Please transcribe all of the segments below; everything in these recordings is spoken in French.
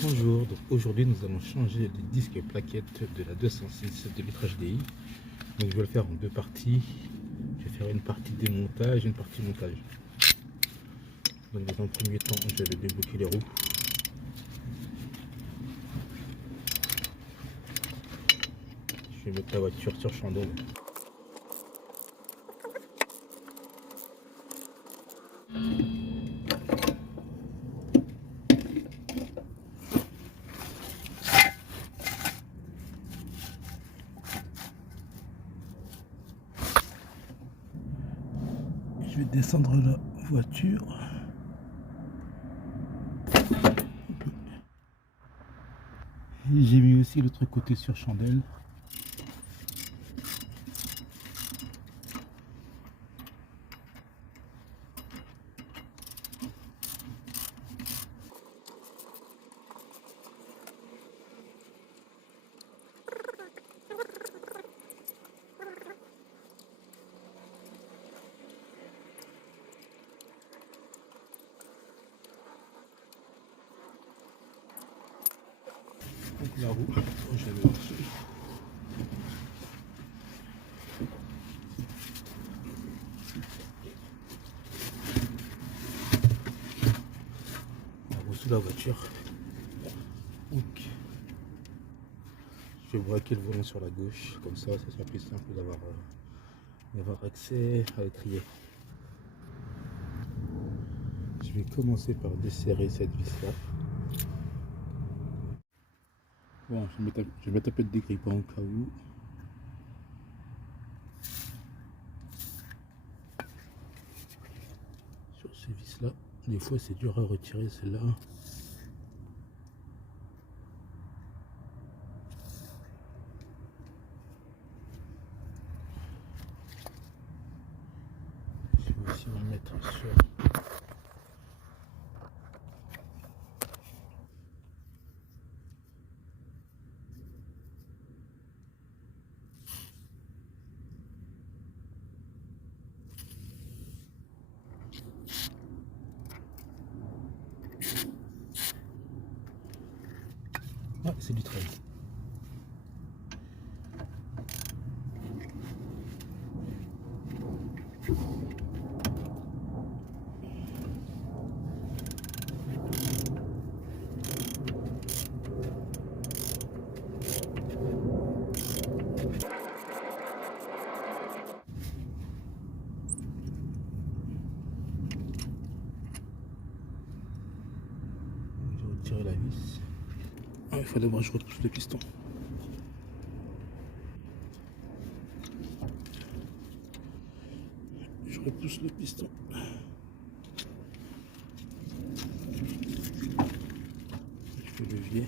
Bonjour, donc aujourd'hui nous allons changer les disques plaquettes de la 206 de l'Ultra HDI. Donc je vais le faire en deux parties. Je vais faire une partie démontage et une partie montage. Donc dans un premier temps, je vais débloquer les roues. Je vais mettre la voiture sur chandelle. Je vais descendre la voiture. J'ai mis aussi l'autre côté sur chandelle. Donc la roue, je vais marcher. La roue sous la voiture. Donc, je vais braquer le volant sur la gauche, comme ça sera plus simple d'avoir accès à l'étrier. Je vais commencer par desserrer cette vis là. Bon, je vais mettre un peu de dégrippant au cas où. Sur ces vis là, des fois c'est dur à retirer celle-là. Je vais aussi en mettre sur ah, c'est du 13. Je vais retirer la vis. Ah, il faut d'abord que je repousse le piston. Je repousse le piston. Je fais levier.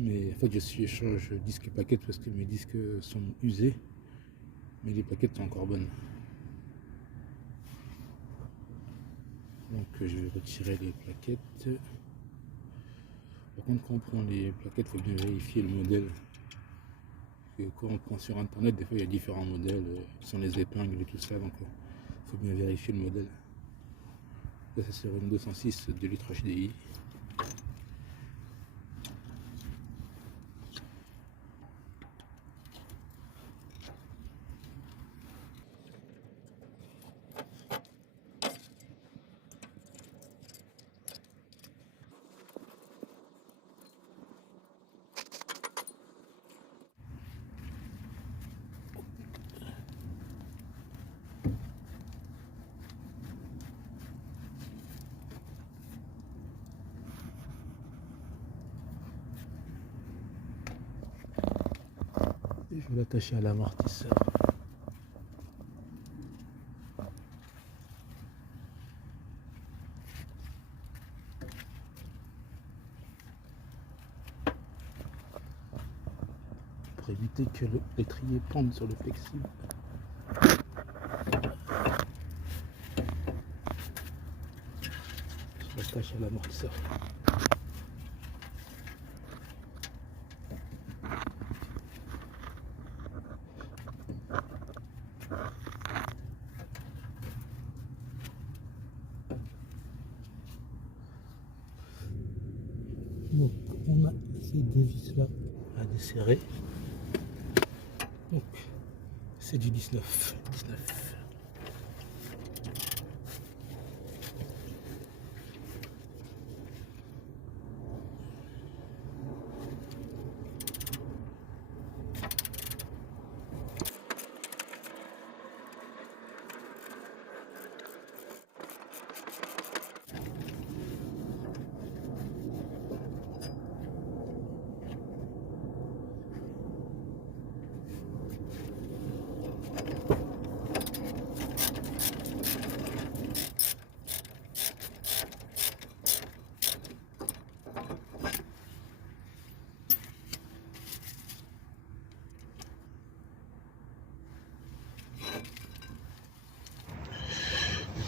Mais en fait, je change disque plaquette parce que mes disques sont usés. Mais les plaquettes sont encore bonnes. Donc je vais retirer les plaquettes. Par contre, quand on prend les plaquettes, il faut bien vérifier le modèle. Parce que quand on prend sur internet, des fois il y a différents modèles sans les épingles et tout ça. Donc il faut bien vérifier le modèle. Là, c'est sur une 206 de l'Ultra HDI. Et je vais l'attacher à l'amortisseur. Pour éviter que l'étrier pende sur le flexible. Je l'attache à l'amortisseur. Donc on a ces deux vis là à desserrer. Donc c'est du 19.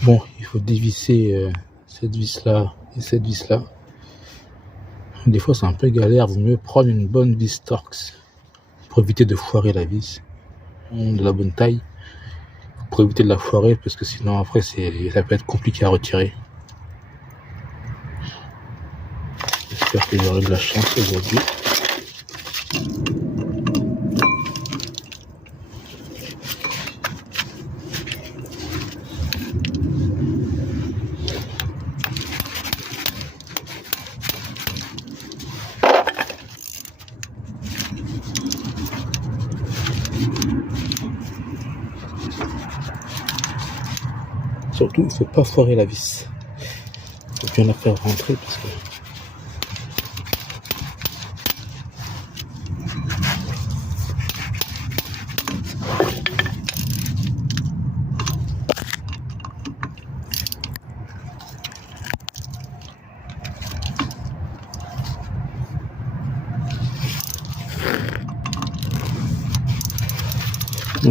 Bon, il faut dévisser cette vis là et cette vis là. Des fois c'est un peu galère, vaut mieux prendre une bonne vis Torx pour éviter de foirer la vis, de la bonne taille, pour éviter de la foirer, parce que sinon après ça peut être compliqué à retirer. J'espère que j'aurai de la chance aujourd'hui. Surtout, il ne faut pas foirer la vis. Il faut bien la faire rentrer parce que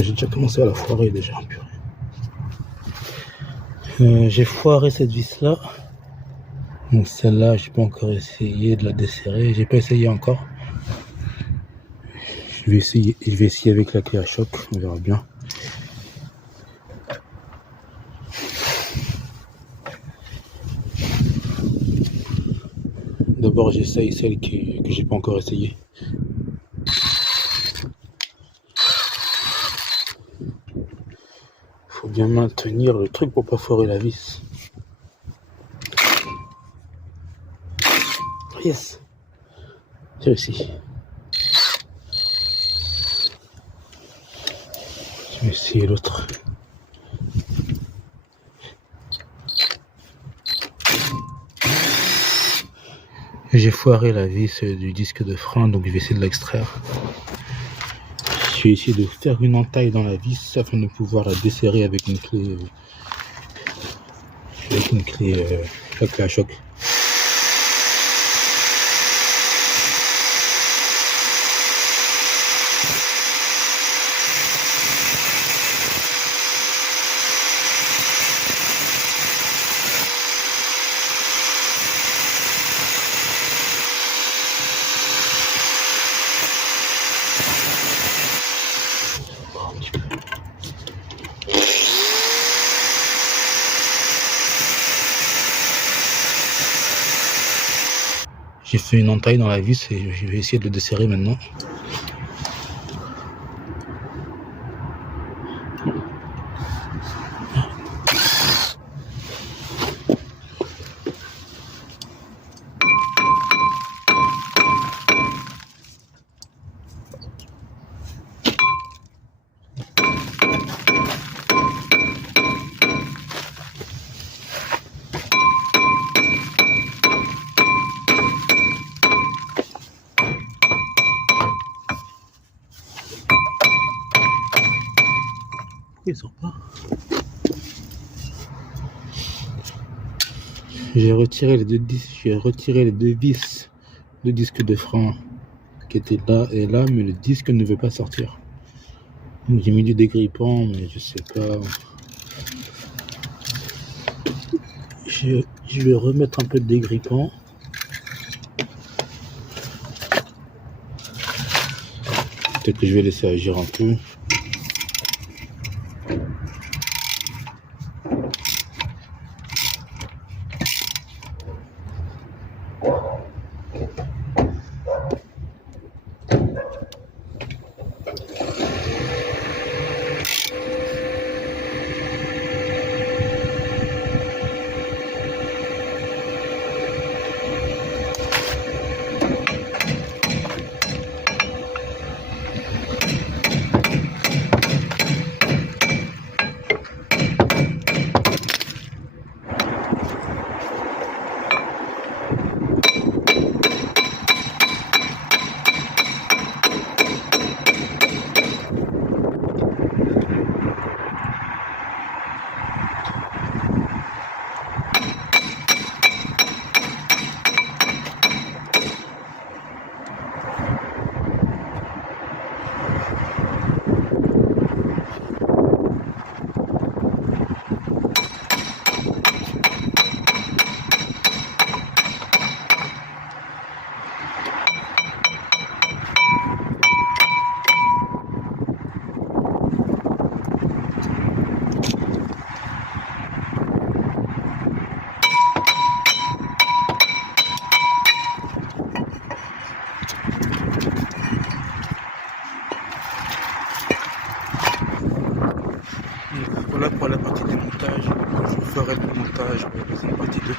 j'ai déjà commencé à la foirer déjà. J'ai foiré cette vis là. Donc celle-là, j'ai pas encore essayé de la desserrer. J'ai pas essayé encore. Je vais essayer avec la clé à choc. On verra bien. D'abord, j'essaye celle que j'ai pas encore essayée. Faut bien maintenir le truc pour pas foirer la vis. Yes, j'ai réussi. Je vais essayer l'autre. J'ai foiré la vis du disque de frein, donc je vais essayer de l'extraire. Je vais essayer de faire une entaille dans la vis afin de pouvoir la desserrer avec une clé, la clé à choc. J'ai fait une entaille dans la vis et je vais essayer de le desserrer maintenant. Il sort pas. J'ai retiré les deux vis de disque de frein qui étaient là et là, mais le disque ne veut pas sortir. J'ai mis du dégrippant, mais je sais pas. Je vais remettre un peu de dégrippant. Peut-être que je vais laisser agir un peu. Voilà pour la partie démontage. Je ferai le montage pour la deuxième partie 2.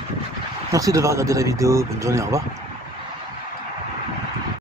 Merci d'avoir regardé la vidéo, bonne journée, au revoir.